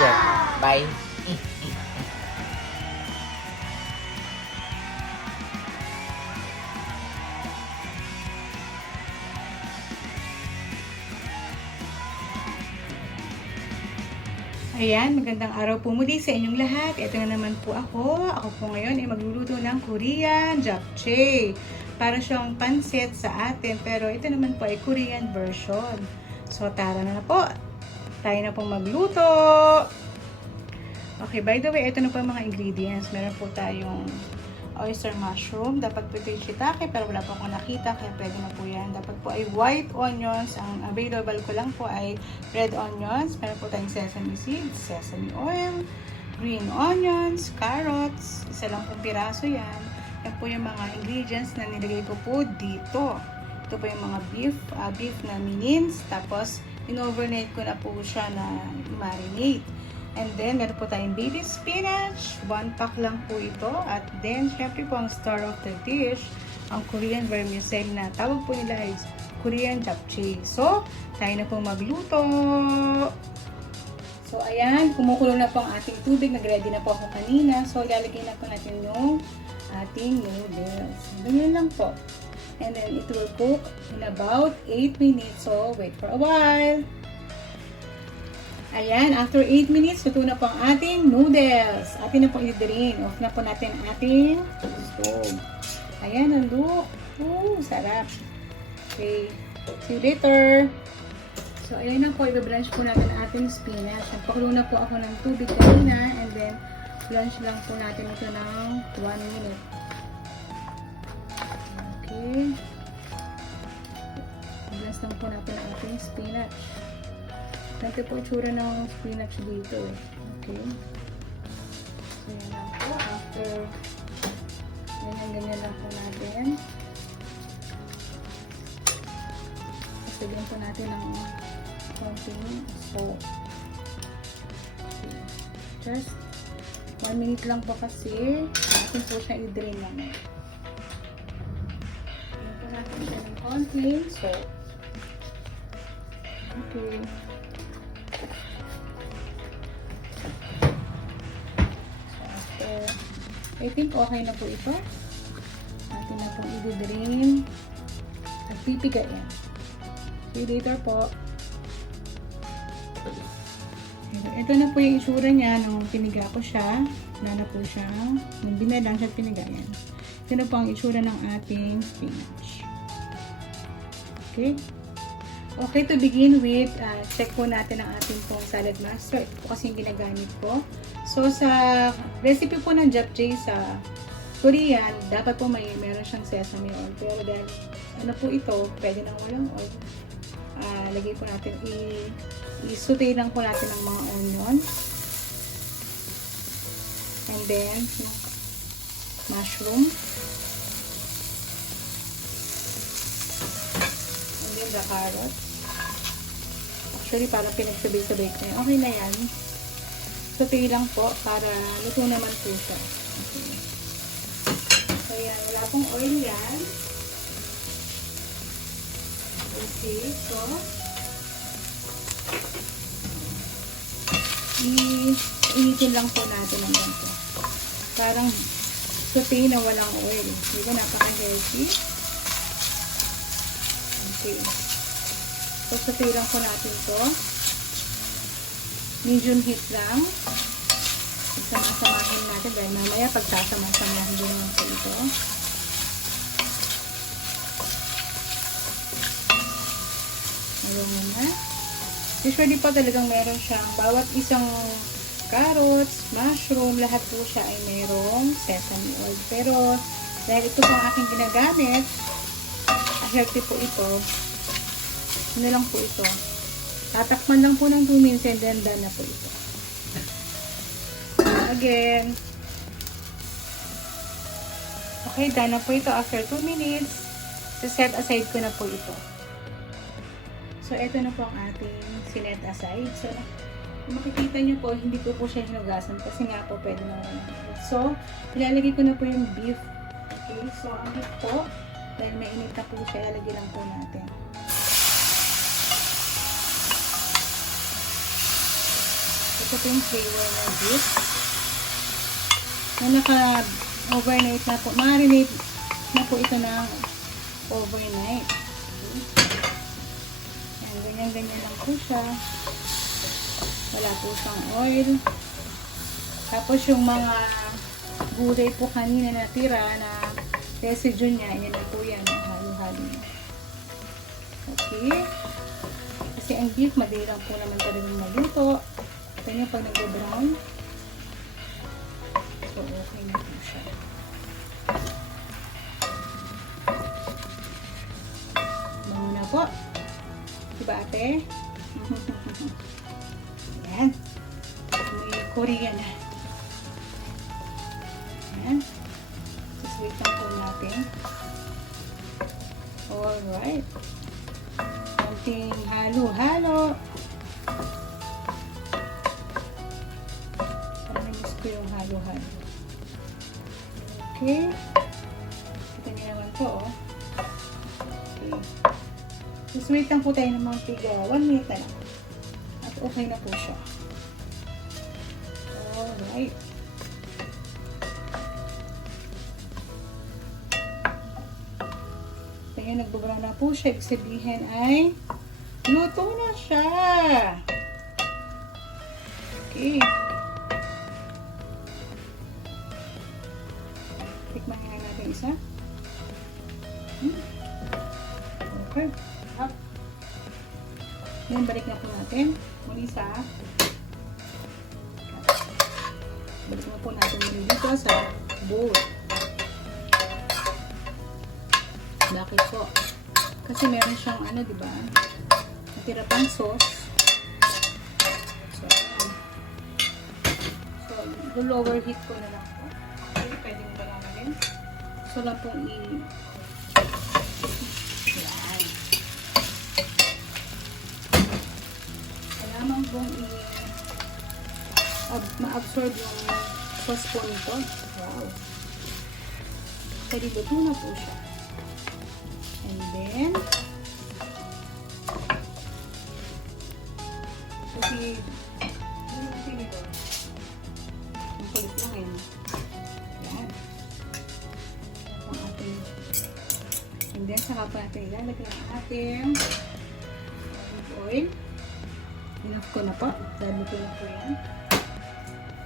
Yan. Bye. Ayan, magandang araw po muli sa inyong lahat. Ito na naman po ako. Ako po ngayon ay magluluto ng Korean Japchae. Para siyang pansit sa atin, pero ito naman po ay Korean version. So, tara na po. Tayo na pong magluto. Okay, by the way, ito na po ang mga ingredients. Meron po tayong oyster mushroom. Dapat po ito yung shiitake, pero wala po akong nakita, kaya pwede na po yan. Dapat po ay white onions. Ang available ko lang po ay red onions. Meron po tayong sesame seeds, sesame oil, green onions, carrots. Isa lang pong piraso yan. Yan po yung mga ingredients na nilagay ko po dito. Ito po yung mga beef na mince. Tapos, in-overnight ko na po siya na marinate. And then, meron po tayong baby spinach. 1 pack lang po ito. At then, syempre po ang star of the dish, ang Korean vermicelli na tawag po nila ay Korean Japchae. So, tayo na po magluto. So, ayan. Kumukulo na po ang ating tubig. Nag-ready na po ako kanina. So, ilalagay na po natin yung ating noodles. Ganyan lang po. And then, it will cook in about 8 minutes. So, wait for a while. Ayan, after 8 minutes, luto na po ang ating noodles. Atin na po i-drain. Off na po natin ang ating stove. Ayan, ang look. Sarap. Okay. See you later. So, ayan na po. I-blanch po natin ang ating spinach. Nagpakulo na po ako ng tubig kanina. And then, blanch lang po natin ito ng 1 minute. Okay. Blanch lang po natin ang ating spinach. Ganito po itsura ng spinach dito eh. Okay. So, yan lang po. After, ganyan lang po natin. Lagyan po natin ng konting salt. Okay. Just 1 minute lang po kasi atin po siya i-drain lang. Lagyan po natin siya ng konting salt. Okay. I think okay na po ito. Atin na pong i-drain. At pipiga yan. See you later po. Ito na po yung itsura niya nung piniga ko siya. Wala na po siya. Nung binalang siya piniga yan. Ito na po ang itsura ng ating spinach. Okay. Okay, to begin with, check po natin ang ating pong salad master. Ito po kasi yung ginagamit ko. So, sa recipe po ng Japchae sa Korean, dapat po meron siyang sesame oil. Pero dahil, ano po ito, pwede nang walang oil. Lagay po natin, i-saute lang po natin ang mga onion. And then, mushroom. And then, the carrots. Actually, parang pinagsabay-sabay ko yan. Okay na yan. Saute lang po para luto naman po siya. Okay. So, yan. Wala pong oil yan. Okay. So, initin lang po natin ang ganito. Parang saute na walang oil. Hindi ko napaka-healthy. Okay. So, saute lang po natin to. Medium heat lang. Sama-samahin natin dahil mamaya pagsasama-samahin din lang po ito. Meron na. Usually po talagang meron siyang bawat isang carrots, mushroom, lahat po siya ay merong sesame oil. Pero dahil ito po ang aking ginagamit, healthy po ito. Ano lang po ito. Tatakpan lang po ng 2 minutes and then done na po ito. Again. Okay, done na po ito after 2 minutes. So, set aside ko na po ito. So, ito na po ang ating sinet aside. So, makikita nyo po, hindi ko po siya hinugasan kasi nga po pwede na naman. So, ilalagay ko na po yung beef. Okay, so ang beef po, dahil mainit na po siya, ilalagay lang po natin. Ito po yung flavor ng beef. Na naka-overnight na po. Marinate na po ito ng overnight. Ayan, ganyan-ganyan lang po siya. Wala po siyang oil. Tapos yung mga gulay po kanina natira na residue niya, yan na po yan. Halo-halo niya. Okay. Kasi ang beef, madali lang po naman talagang maluto. Ito niyo pag nag-brown. So, okay na po siya. Bango na po. Diba ate? Ayan. May Korean na. Ayan. Just wait lang po natin. Alright. Konting halo-halo. Namiss ko yung halo-halo. Okay. Kita niyo naman po, oh. Okay. Just wait lang po tayo ng mga tiga 1 minute na lang. At okay na po siya. Alright. Kaya nagbabara na po siya. Ibig sabihin ay luto na siya. Okay. Tikman nga natin isa. Okay. Up. Yan, balik na po natin. Muli sa balik na po natin muli dito sa bowl. Bakit po? Kasi meron siyang ano, diba? Natira pang sauce. So, lower heat ko na lang po. Okay, pwede mo ba lang rin? So, lang pong yan. Kailangan pong ma-absorb yung sauce po nito. Wow. Pwede luto na po siya. And then, kasi, ang kulit lang yun. Yan. Ang ating, and then, saka pa natin ilalagay ang ating olive oil. Enough ko na po. Sabi ko na po yan.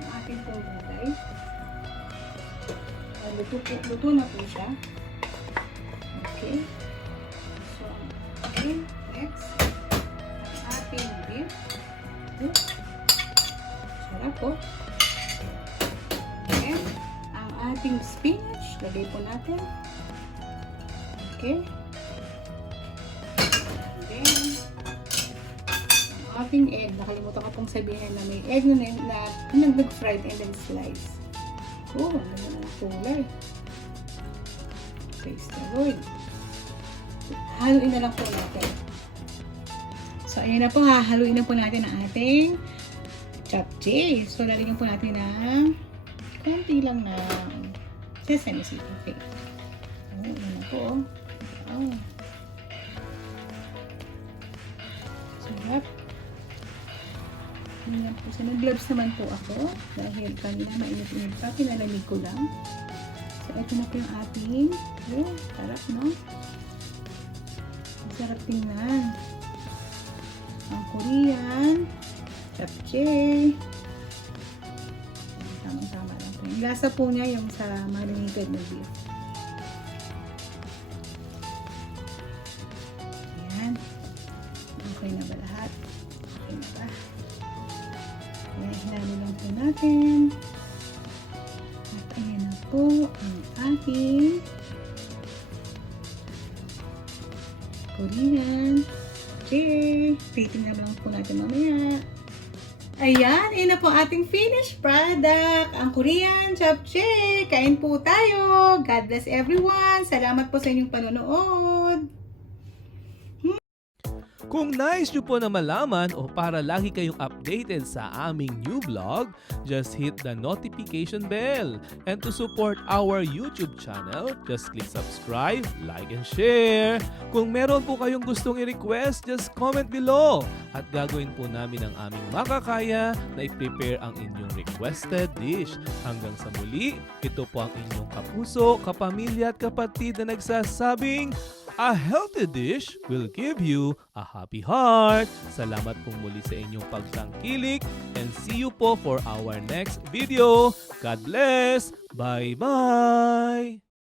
Ang ating pong gulay. Luto na po siya. Okay. So, okay. Next. Ang ating beef. Sarap po. And ang ating spinach. Lagay po natin. Okay. And then, ang ating egg. Nakalimutan ko pong sabihin na may egg na nag-fried and then slice. Oh, ang ganda ng kulay. Praise the Lord. Haluin na lang po natin. So, ayan na po. Haluin na po natin ang ating japchae. So, lalagyan po natin ng konti lang na sesame seed. Okay. Ayan na po. Wow. Sarap. Ayan po. So, nag-gloves naman po ako. Dahil kanina mainit-init pa. Pinalamig ko lang. So, ito na po yung ating. Oh, sarap, no? Sarap tingnan. Ang Korean japchae. Tamang-tama lang po. Yung lasa po niya yung sa marinated na beef. Ayan. Okay na ba lahat? Okay na ba? Ayan, hinalo lang po natin. At ayan na po ang ating Korean japchae. Plating na lang po natin mamaya. Ayan, yun na po ating finished product. Ang Korean japchae. Kain po tayo. God bless everyone. Salamat po sa inyong panonood. Kung nais nyo po na malaman o para lagi kayong updated sa aming new vlog, just hit the notification bell. And to support our YouTube channel, just click subscribe, like, and share. Kung meron po kayong gustong i-request, just comment below. At gagawin po namin ang aming makakaya na i-prepare ang inyong requested dish. Hanggang sa muli, ito po ang inyong kapuso, kapamilya at kapatid na nagsasabing, a healthy dish will give you a happy heart. Salamat pong muli sa inyong pagtangkilik and see you po for our next video. God bless. Bye-bye.